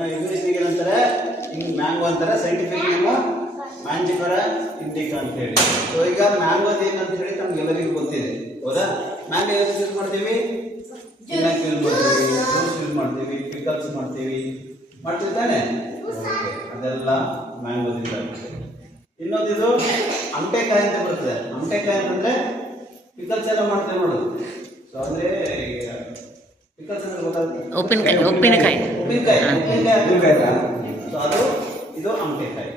ಇದನ್ನ ಇಂಗ್ಲಿಷ್ನಿಗೆ ಏನಂತಾರೆ, ಹಿಂಗ್ ಮ್ಯಾಂಗೋ ಅಂತಾರೆ. ಸೈಂಟಿಫಿಕ್ ನೇಮು ಮ್ಯಾಂಜಿಫೆರಾ ಇಂಡಿಕಾ ಅಂತ ಹೇಳಿ. ಸೊ ಈಗ ಮ್ಯಾಂಗೋ ಏನಂತ ಹೇಳಿ ನಮ್ಗೆಲ್ಲರಿಗೂ ಗೊತ್ತಿದೆ, ಹೌದಾ? ಮ್ಯಾಂಗೋ ಎಷ್ಟು ಯೂಸ್ ಮಾಡ್ತೀವಿ? ತಿನ್ನಕ್ಕೆ ಯೂಸ್ ಮಾಡ್ತೀವಿ, ಜ್ಯೂಸ್ ಯೂಸ್ ಮಾಡ್ತೀವಿ, ಪಿಕಲ್ಸ್ ಮಾಡ್ತೀವಿ ತಾನೆ. ಅದೆಲ್ಲ ಮ್ಯಾಂಗೋದಿಂದ. ಇನ್ನೊಂದಿದು ಅಮಟೆಕಾಯಿ ಅಂತ ಬರ್ತದೆ. ಅಮಟೆಕಾಯಿ ಅಂತಂದ್ರೆ ಪಿಕಲ್ಸ್ ಎಲ್ಲ ಮಾಡ್ತೇವೆ ನೋಡು. ಸೊ ಅಂದ್ರೆ ಪಿಕಲ್ಸ್ ಅಂದ್ರೆ ಗೊತ್ತಾಗುತ್ತೆ, ಉಪ್ಪಿನಕಾಯಿ. ಸೊ ಅದು ಇದು ಅಮಟೆಕಾಯಿ.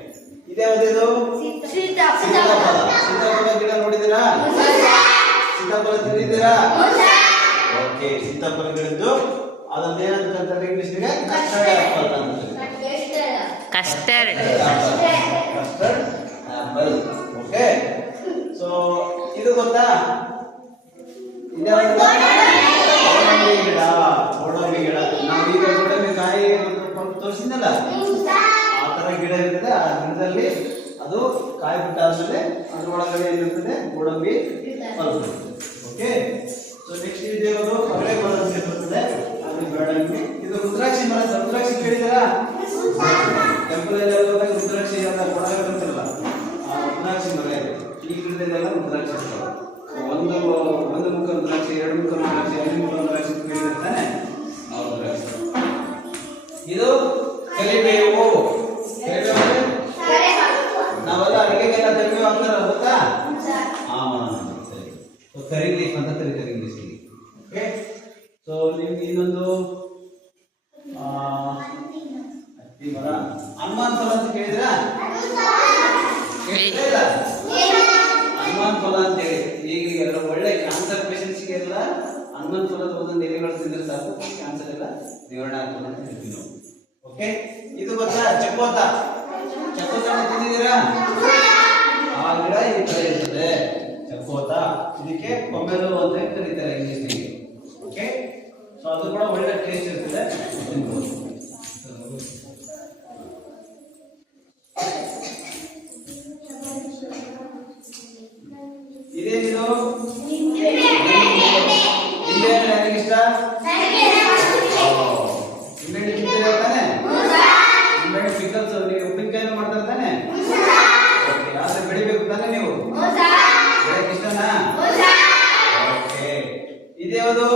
ಇದ್ಯಾವುದಿದು? ಸೀತಾಫಲ. ಸೀತಾಫಲ ಗಿಡ ನೋಡಿದ್ದೀರಾ? ಸೀತಾಫಲ ತಿಂದಿದ್ದೀರಾ? ಓಕೆ, ಸೀತಾಫಲ ಗಿಡದ್ದು ಅದನ್ನ ಏನಂತಾರೆ ಇಂಗ್ಲಿಷ್ಗೆ? ಕಸ್ಟರ್ಡ್ ಆಪಲ್ ಅಂತಾರೆ. Custard apple. ಓಕೆ, ಸೊ ಇದು ಗೊತ್ತಾ? ಗೋಡಂಬಿ ಗಿಡ. ಗೋಡಂಬಿ ಗಿಡ ನಾವು ಈಗ ಗೋಡಂಬಿ ಕಾಯಿ ತೋರಿಸಿದ್ನಲ್ಲ, ಆ ತರ ಗಿಡ ಇರ್ತದೆ. ಆ ಗಿಡದಲ್ಲಿ ಅದು ಕಾಯಿ ಬಿಟ್ಟಾದ್ಮೇಲೆ ಅದ್ರೊಳಗಡೆ ಏನಿರ್ತದೆ? ಗೋಡಂಬಿ ಫಲ. ಓಕೆ, ಸೊ ನೆಕ್ಸ್ಟ್ ಇದೇನದು? ಕಡಲೆ ಫಲ ಅಂತ ಇರ್ತದೆ. ಅದು ಗೋಡಂಬಿ. ಇದು ರುದ್ರಾಕ್ಷಿ ಮರ. ರುದ್ರಾಕ್ಷಿ ಕೇಳಿದಾರಾ? ಟೆಂಪಲ್ ಅಲ್ಲಿ ರುದ್ರಾಕ್ಷಿ ಅಂತ ಒಳಗಡೆ ಬರ್ತಲ್ಲ, ಆ ರುದ್ರಾಕ್ಷಿ ಮರ ಇದೆ. ಈ ಗಿಡದಲ್ಲೆಲ್ಲ ರುದ್ರಾಕ್ಷಿ ಇರ್ತವೆ. ಒಂದು ಮುಖ ರುದ್ರಾಕ್ಷಿ, ಎರಡು ಮುಖ ರುದ್ರಾಕ್ಷಿ, ಐದು ಮುಖ ರುದ್ರಾಕ್ಷಿ ಕೇಳಿರ್ತಾನೆ, ಆ ರುದ್ರಾಕ್ಷಿ. ಇದು ಕರಿಬೇವು. ನಾವೆಲ್ಲ ಅಡಿಗೆಗೆಲ್ಲ ಕರಿಬೇವು ಅಂತಾರ, ಗೊತ್ತಾ? ಕರಿ ಲೀಫ್ ಅಂತ ಕರೀತಾರೆ ಇಂಗ್ಲಿಷ್ಗೆ. ಓಕೆ, ಸೊ ನಿಮ್ಗೆ ಇನ್ನೊಂದು ಹತ್ತಿ ಮರ. ಹನುಮಾನ್ ಫಲ ಅಂತ ಕೇಳಿದ್ರಾ? ಹನುಮಾನ್ ಫಲ ಅಂತ ಹೇಳಿ ಈಗ ಎಲ್ಲ ಒಳ್ಳೆ ಕ್ಯಾನ್ಸರ್ ಪೇಷಂಟ್ಸ್ಗೆಲ್ಲ ಹನುಮಾನ್ ಫಲದ ಒಂದೊಂದು ಎಲೆಗಳು ತಿಂದ್ರೆ ಸಾಕು, ಕ್ಯಾನ್ಸರ್ ಎಲ್ಲ ನಿವಾರಣೆ ಆಗ್ತದೆ ಅಂತ ಹೇಳ್ತೀವಿ ನಾವು. ಓಕೆ, ಇದು ಗೊತ್ತಾ? ಚಕೋತ. ಚಕೋತ ತಿಂದಿದ್ದೀರಾ? ಆ ಗಿಡ ಈ ತರ ಇರ್ತದೆ, ಚಕೋತ. ಇದಕ್ಕೆ ಪೊಮೆಲೋ ಅಂತ ಕರೀತಾರೆ ಇಂಗ್ಲಿಷ್ನಲ್ಲಿ. ಓಕೆ, ಸೊ ಅದು ಕೂಡ ಒಳ್ಳೆ ಟೇಸ್ಟ್ ಇರ್ತದೆ, ತಿನ್ಬೋದು. ಇದೇನಿದು? ನಿಂಬೆ. ನನಗೆ ಇಷ್ಟ. ನಿಂಬೆ ತಿಂತೀರಾ ತಾನೆ? ನಿಂಬೆ ಪಿಕಲ್ಸ್ ನೀವು ಉಪ್ಪಿನಕಾಯಿ ಮಾಡ್ತಾರೆ ತಾನೆ? ಓಕೆ, ಆದ್ರೆ ಬೆಳಿಬೇಕು ತಾನೆ ನೀವು? ಬೆಳಗ್ಗೆ ಇಷ್ಟನಾ? ಓಕೆ, ಇದ್ಯಾವುದು?